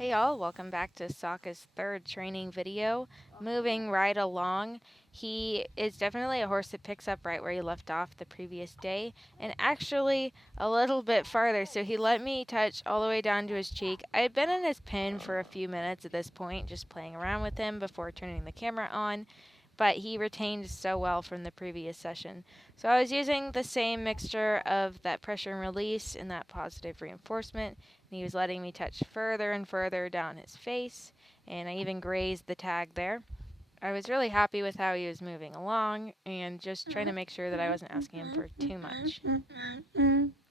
Hey y'all, welcome back to Sokka's third training video. Moving right along, he is definitely a horse that picks up right where he left off the previous day, and actually a little bit farther, so he let me touch all the way down to his cheek. I had been in his pen for a few minutes at this point, just playing around with him before turning the camera on, but he retained so well from the previous session. So I was using the same mixture of that pressure and release and that positive reinforcement, and he was letting me touch further and further down his face, and I even grazed the tag there. I was really happy with how he was moving along and just trying to make sure that I wasn't asking him for too much.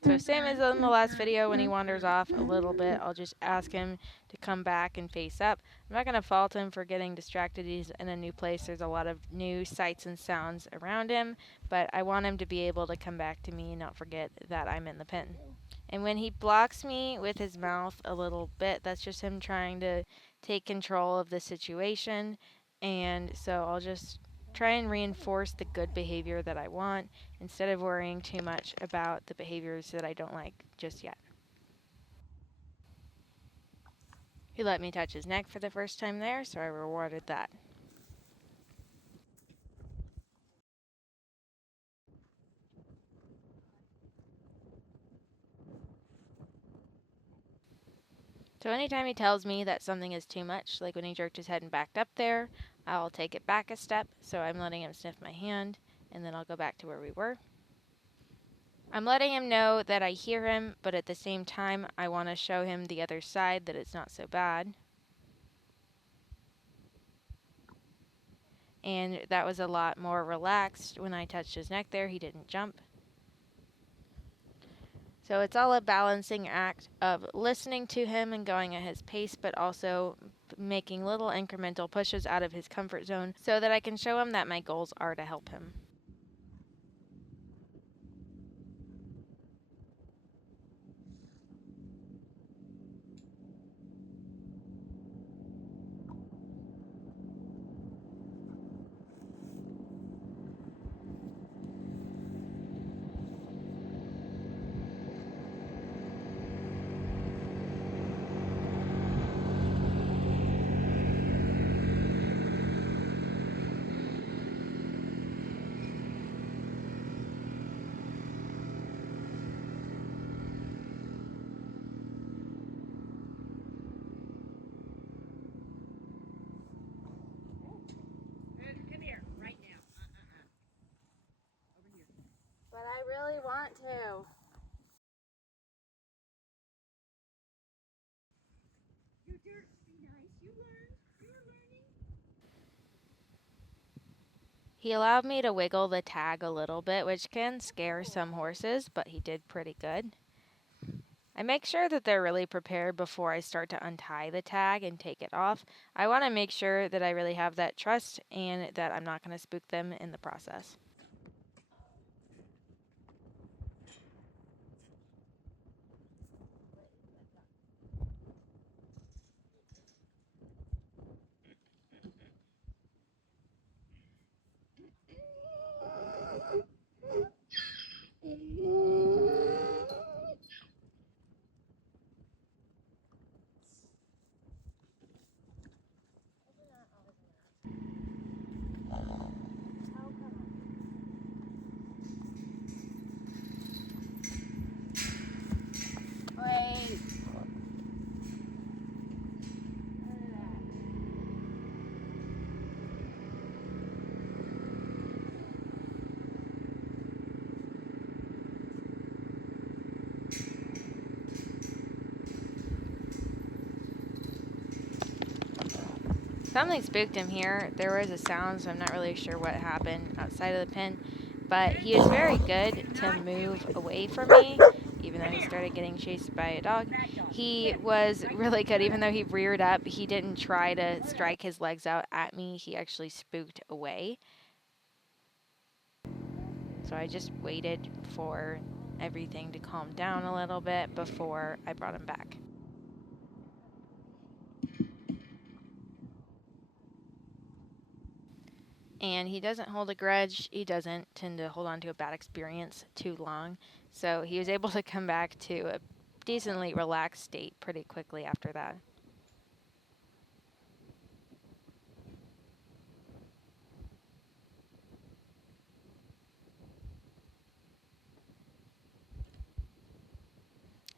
So same as in the last video, when he wanders off a little bit, I'll just ask him to come back and face up. I'm not going to fault him for getting distracted. He's in a new place. There's a lot of new sights and sounds around him, but I want him to be able to come back to me and not forget that I'm in the pen. And when he blocks me with his mouth a little bit, that's just him trying to take control of the situation. And so I'll just try and reinforce the good behavior that I want instead of worrying too much about the behaviors that I don't like just yet. He let me touch his neck for the first time there, so I rewarded that. So anytime he tells me that something is too much, like when he jerked his head and backed up there, I'll take it back a step, so I'm letting him sniff my hand, and then I'll go back to where we were. I'm letting him know that I hear him, but at the same time, I want to show him the other side, that it's not so bad. And that was a lot more relaxed when I touched his neck there. He didn't jump. So it's all a balancing act of listening to him and going at his pace, but also making little incremental pushes out of his comfort zone so that I can show him that my goals are to help him. But I really want to. He allowed me to wiggle the tag a little bit, which can scare some horses, but he did pretty good. I make sure that they're really prepared before I start to untie the tag and take it off. I want to make sure that I really have that trust and that I'm not going to spook them in the process. Wait. Something spooked him here. There was a sound, so I'm not really sure what happened outside of the pen. But he is very good to move away from me, even though he started getting chased by a dog. He was really good, even though he reared up. He didn't try to strike his legs out at me. He actually spooked away. So I just waited for everything to calm down a little bit before I brought him back. And he doesn't hold a grudge. He doesn't tend to hold on to a bad experience too long. So he was able to come back to a decently relaxed state pretty quickly after that.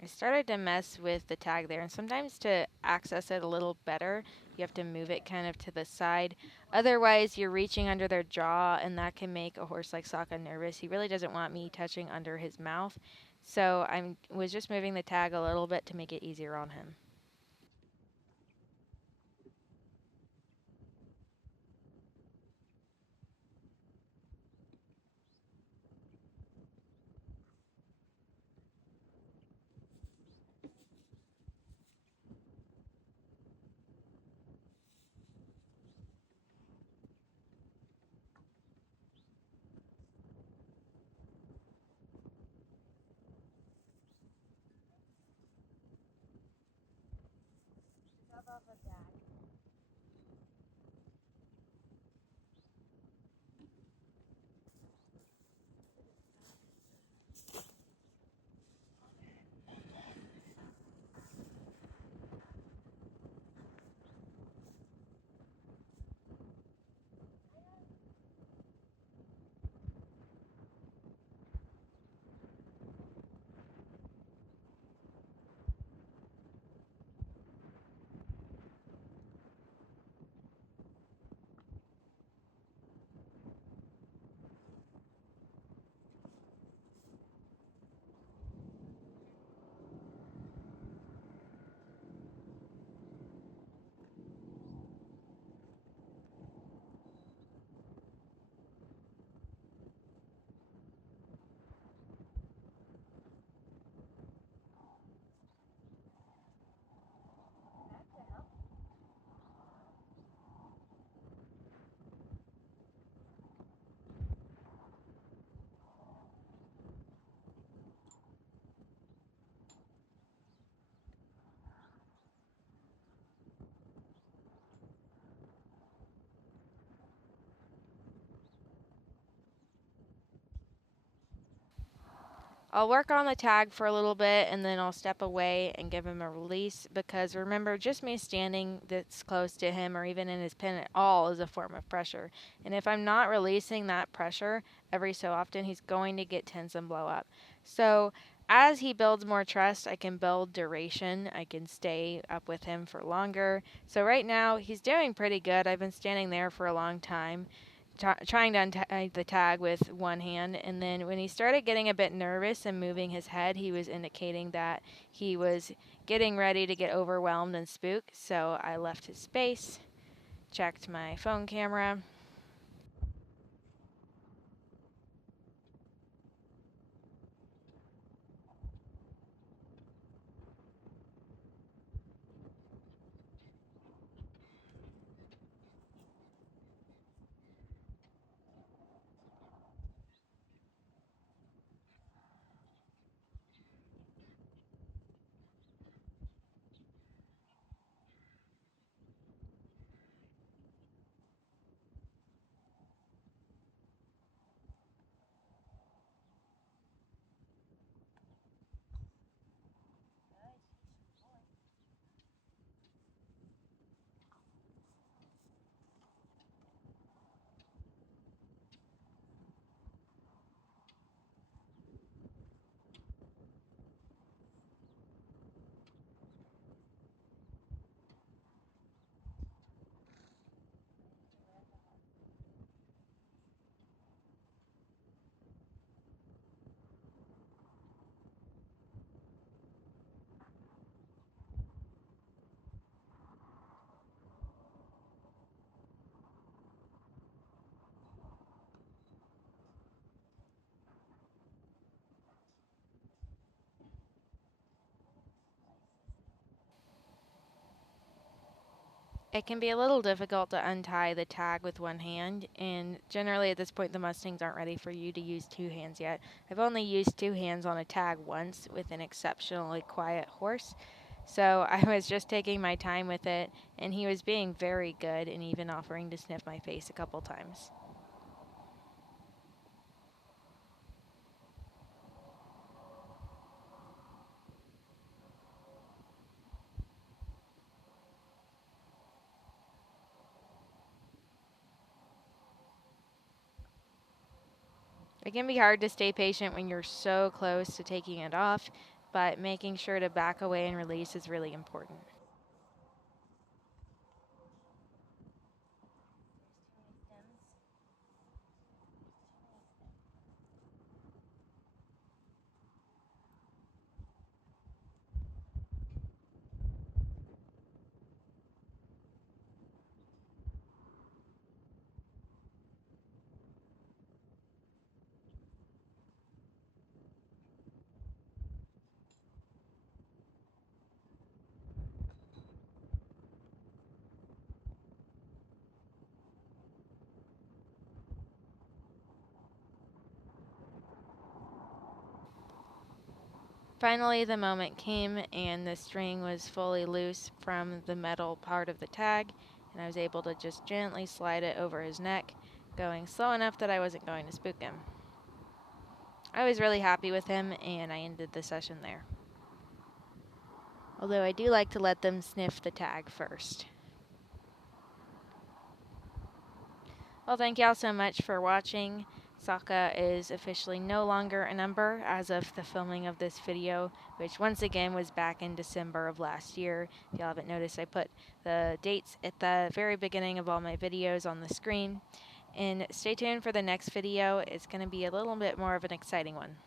I started to mess with the tag there, and sometimes to access it a little better, you have to move it kind of to the side. Otherwise, you're reaching under their jaw, and that can make a horse like Sokka nervous. He really doesn't want me touching under his mouth, so I was just moving the tag a little bit to make it easier on him. I'll work on the tag for a little bit and then I'll step away and give him a release because remember, just me standing this close to him or even in his pen at all is a form of pressure. And if I'm not releasing that pressure every so often, he's going to get tense and blow up. So as he builds more trust, I can build duration. I can stay up with him for longer. So right now, he's doing pretty good. I've been standing there for a long time trying to untie the tag with one hand, and then when he started getting a bit nervous and moving his head, he was indicating that he was getting ready to get overwhelmed and spooked. So I left his space, checked my phone camera. It can be a little difficult to untie the tag with one hand, and generally at this point, the Mustangs aren't ready for you to use two hands yet. I've only used two hands on a tag once with an exceptionally quiet horse, so I was just taking my time with it, and he was being very good and even offering to sniff my face a couple times. It can be hard to stay patient when you're so close to taking it off, but making sure to back away and release is really important. Finally, the moment came and the string was fully loose from the metal part of the tag, and I was able to just gently slide it over his neck, going slow enough that I wasn't going to spook him. I was really happy with him, and I ended the session there. Although I do like to let them sniff the tag first. Well, thank y'all so much for watching. Sokka is officially no longer a number as of the filming of this video, which once again was back in December of last year. If y'all haven't noticed, I put the dates at the very beginning of all my videos on the screen. And stay tuned for the next video. It's going to be a little bit more of an exciting one.